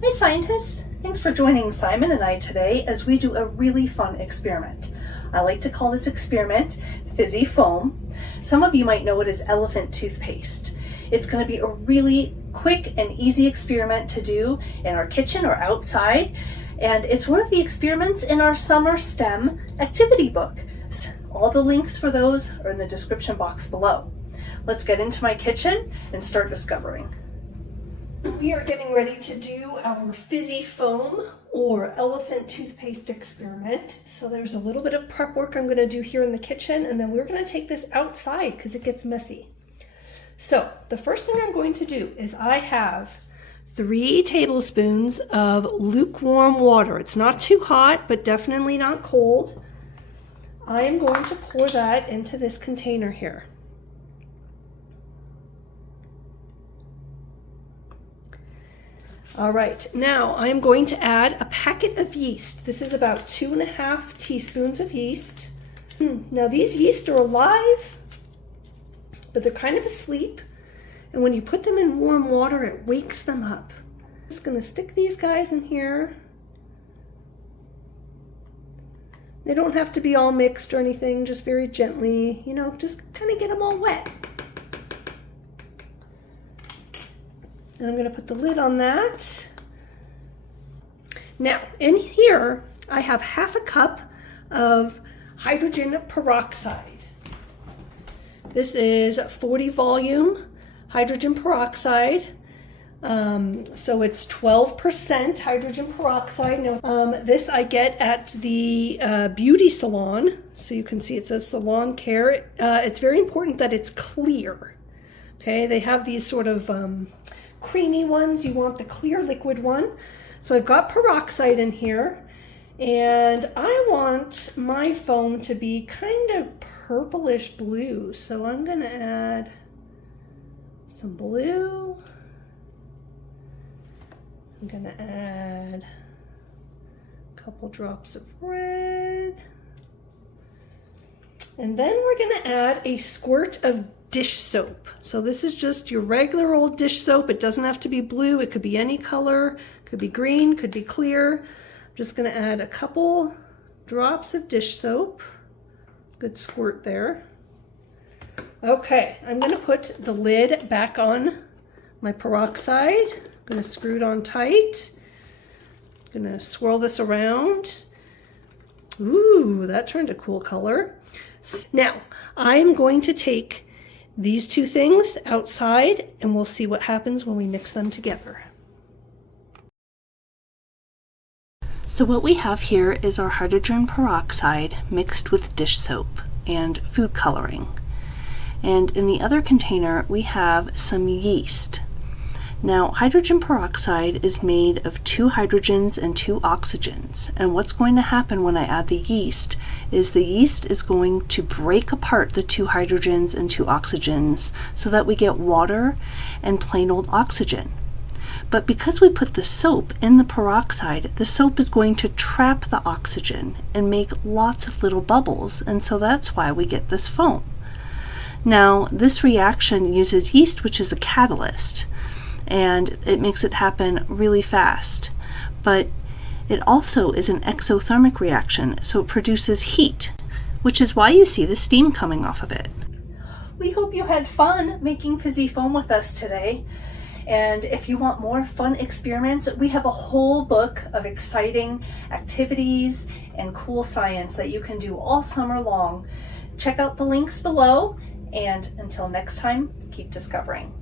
Hi scientists! Thanks for joining Simon and I today as we do a really fun experiment. I like to call this experiment Fizzy Foam. Some of you might know it as elephant toothpaste. It's going to be a really quick and easy experiment to do in our kitchen or outside, and it's one of the experiments in our summer STEM activity book. All the links for those are in the description box below. Let's get into my kitchen and start discovering. We are getting ready to do our Fizzy Foam or elephant toothpaste experiment. So there's a little bit of prep work I'm going to do here in the kitchen, and then we're going to take this outside because it gets messy. So the first thing I'm going to do is I have 3 tablespoons of lukewarm water. It's not too hot, but definitely not cold. I am going to pour that into this container here. All right, now I'm going to add a packet of yeast. This is about 2.5 teaspoons of yeast. Now these yeast are alive, but they're kind of asleep. And when you put them in warm water, it wakes them up. I'm just gonna stick these guys in here. They don't have to be all mixed or anything, just very gently, you know, just kind of get them all wet. And I'm going to put the lid on that. Now, in here, I have 1/2 cup of hydrogen peroxide. This is 40 volume hydrogen peroxide. So it's 12% hydrogen peroxide. Now, this I get at the beauty salon. So you can see it says salon care. It's very important that it's clear. Okay, they have these sort of creamy ones. You want the clear liquid one. So I've got peroxide in here, and I want my foam to be kind of purplish blue. So I'm going to add some blue. I'm going to add a couple drops of red. And then we're going to add a squirt of dish soap. So this is just your regular old dish soap. It doesn't have to be blue. It could be any color. Could be green, could be clear. I'm just going to add a couple drops of dish soap. Good squirt there. Okay, I'm going to put the lid back on my peroxide. I'm going to screw it on tight. I'm going to swirl this around. Ooh, that turned a cool color. Now, I'm going to take these 2 things outside, and we'll see what happens when we mix them together. So what we have here is our hydrogen peroxide mixed with dish soap and food coloring. And in the other container, we have some yeast. Now, hydrogen peroxide is made of 2 hydrogens and 2 oxygens. And what's going to happen when I add the yeast is the yeast is going to break apart the 2 hydrogens and 2 oxygens so that we get water and plain old oxygen. But because we put the soap in the peroxide, the soap is going to trap the oxygen and make lots of little bubbles, and so that's why we get this foam. Now, this reaction uses yeast, which is a catalyst, and it makes it happen really fast. But it also is an exothermic reaction, so it produces heat, which is why you see the steam coming off of it. We hope you had fun making Fizzy Foam with us today. And if you want more fun experiments, we have a whole book of exciting activities and cool science that you can do all summer long. Check out the links below, and until next time, keep discovering.